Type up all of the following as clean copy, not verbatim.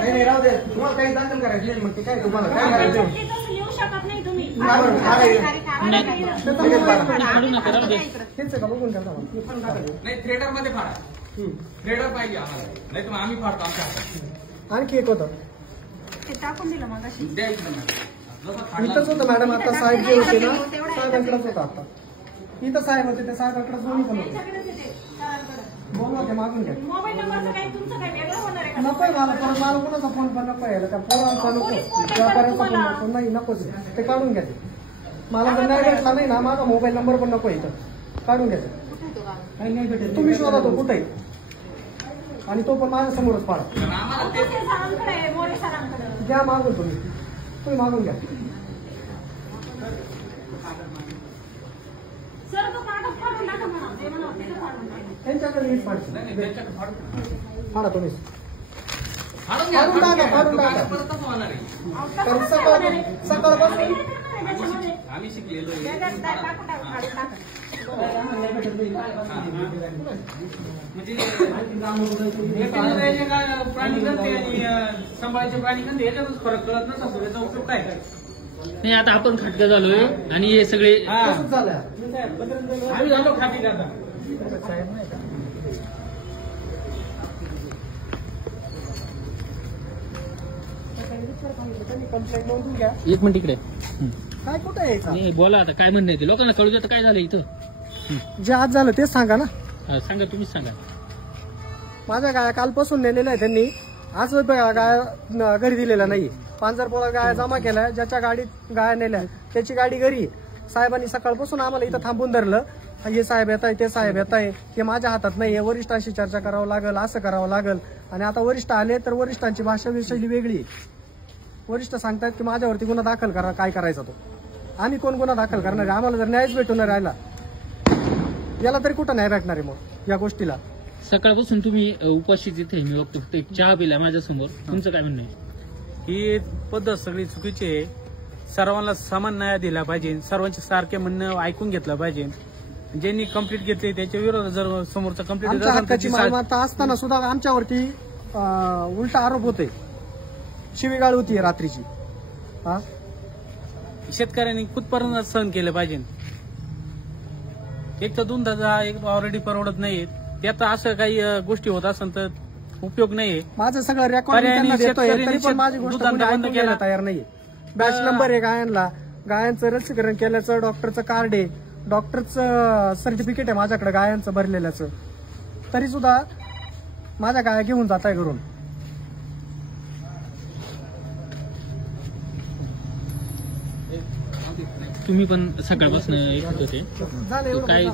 नाही राहू दे, तुम्हाला काही दाखल करायची नाही, मग ते काय तुम्हाला काय करायचं येऊ शकत नाही तुम्ही. हेच आहे का बघून घ्या नाही थ्रेडर मध्ये फाडा, थ्रेडर पाहिजे आम्हाला, नाही तर आम्ही फाडतो आमच्या हातात. आणखी एक होतं ते टाकून दिलं मग अशी. द्या इकडं इथंच होतं मॅडम, आता साहेब जे होते ना साहेबांकडेच होतं. आता इथं साहेब होते, त्या साहेबांकडेच दोन्ही पण होते. बोलवा ते मागून घ्या. मोबाईल नंबरचं काही तुमचं काही वेगळं होणार आहे का? नकोय मला, परत मला कोणाचा फोन पण नको यायला, त्या पोरांचा नको, व्यापाऱ्याचा फोन नको, नाही नकोच, ते काढून घ्या. ते मला जर नाही भेटला नाही ना, माझा मोबाईल नंबर पण नको इथं, काढून घ्या. नाही भेटेल, तुम्ही शोधा तो कुठे, आणि तो पण माझ्या समोरच पाडा. सरांकडे आहे, मोरे सरांकडे. घ्या मागून, तुम्ही मागून घ्या. सर तो कागद फाडून टाका म्हणा, ते म्हणा ते फाडून टाका. त्यांच्याकडे मीच पाडतो, फाडा तुम्ही, फाडून फाडून टाका. सकाळपासून आम्ही शिकलेलो म्हणजे प्राणी गणते आणि सांभाळायचे प्राणी गणते याच्यातच फरक कळत नसतो, याचा उपयोग काय नाही. आता आपण खाटका झालोय आणि हे सगळे झालं. आम्ही झालो खाती करता. कंप्लेंट नोंदून घ्या. एक मिनिट इकडे काय कुठे आहे नाही, बोला आता काय म्हणणं आहे ते लोकांना कळू देतं. काय झालं इथं जे आज झालं तेच सांगा ना. सांगा, तुम्हीच सांगा. माझ्या गाया कालपासून नेलेल्या आहे त्यांनी, आज गाया घरी दिलेल्या नाही. पांजरपोळा गाया जमा केल्या, ज्याच्या गाडीत गाया नेल्या त्याची गाडी घरी आहे. साहेबांनी सकाळपासून आम्हाला इथं थांबून धरलं, हे साहेब येत आहे, ते साहेब येत आहे, हे माझ्या हातात नाही, वरिष्ठांशी चर्चा करावं लागेल, असं करावं लागेल. आणि आता वरिष्ठ आले तर वरिष्ठांची भाषा शैली वेगळी आहे. वरिष्ठ सांगतात की माझ्यावरती गुन्हा दाखल करा, काय करायचा तो. आम्ही कोण गुन्हा दाखल करणार आहे? आम्हाला जर न्यायच भेटून राहिला, याला तरी कुठं न्याय भेटणार आहे मग या गोष्टीला? सकाळपासून तुम्ही उपाशी तिथे मी बघतो, फक्त एक चहा पिला माझ्यासमोर. तुमचं काय म्हणणं आहे? ही पद्धत सगळी चुकीची आहे. सर्वांना समान न्याय दिला पाहिजे, सर्वांचे सारखे म्हणणं ऐकून घेतलं पाहिजे. ज्यांनी कंप्लीट घेतली त्याच्या विरोधात जर समोरचा कंप्लीट आमच्या हक्काची मालमत्ता असताना सुद्धा आमच्यावरती उलटा आरोप होते, शिवीगाळ होती रात्रीची. शेतकऱ्यांनी कुठपर्यंत सहन केलं पाहिजे. एक तर दुधाचा एक ऑलरेडी परवडत नाही, त्यात असं काही गोष्टी होत असेल तर उपयोग नाहीये. माझं सगळं रेकॉर्ड तरी पण माझी गोष्ट बंद केला तयार नाही. बॅच नंबर आहे गायांना, गायांचं लसीकरण केल्याचं डॉक्टरचं कार्ड आहे, डॉक्टरचं सर्टिफिकेट आहे माझ्याकडे गायांचं भरलेल्याचं, तरी सुद्धा माझ्या गाया घेऊन जात आहे घरून. तुम्ही पण सकाळपासून येत होते, काय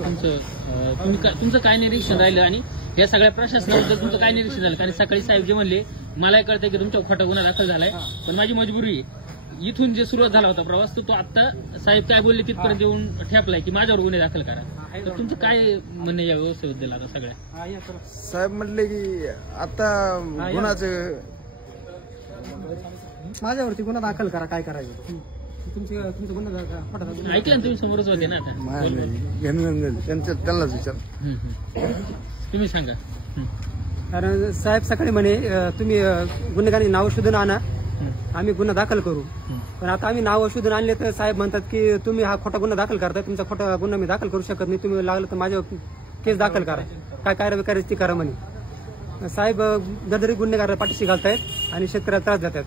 तुमचं काय निरीक्षण राहिलं आणि या सगळ्या प्रशासनाबद्दल तुमचं काय निरीक्षण झालं? कारण सकाळी साहेब जे म्हणले, मलाही कळतंय की तुमच्या खोटा गुन्हा दाखल झालाय, पण माझी मजबुरी आहे. इथून जे सुरुवात झाला होता प्रवास, तो आता साहेब काय बोलले तिथपर्यंत येऊन ठेपलाय की माझ्यावर गुन्हे दाखल करा. तर तुमचं काय म्हणणं या व्यवस्थेबद्दल? आता सगळ्या साहेब म्हटले की आता गुन्हाचं माझ्यावरती गुन्हा दाखल करा, काय करायचं तुमचं गुन्हा ऐकलं ना तुम्ही, समोरच होते ना. आता त्यांनाच विचार, तुम्ही सांगा. कारण साहेब सकाळी म्हणे तुम्ही गुन्हेगारी नाव शोधून आणा, आम्ही गुन्हा दाखल करू. पण आता आम्ही नाव शोधून आणले तर साहेब म्हणतात की तुम्ही हा खोटा गुन्हा दाखल करताय, तुमचा खोटा गुन्हा मी दाखल करू शकत नाही, तुम्ही लागलं तर माझ्यावर केस दाखल करा, काय कारवाई करायची ती करा म्हणे. साहेब दरदरी गुन्हेगाराला पाठीशी घालतायत आणि शेतकऱ्याला त्रास देतात.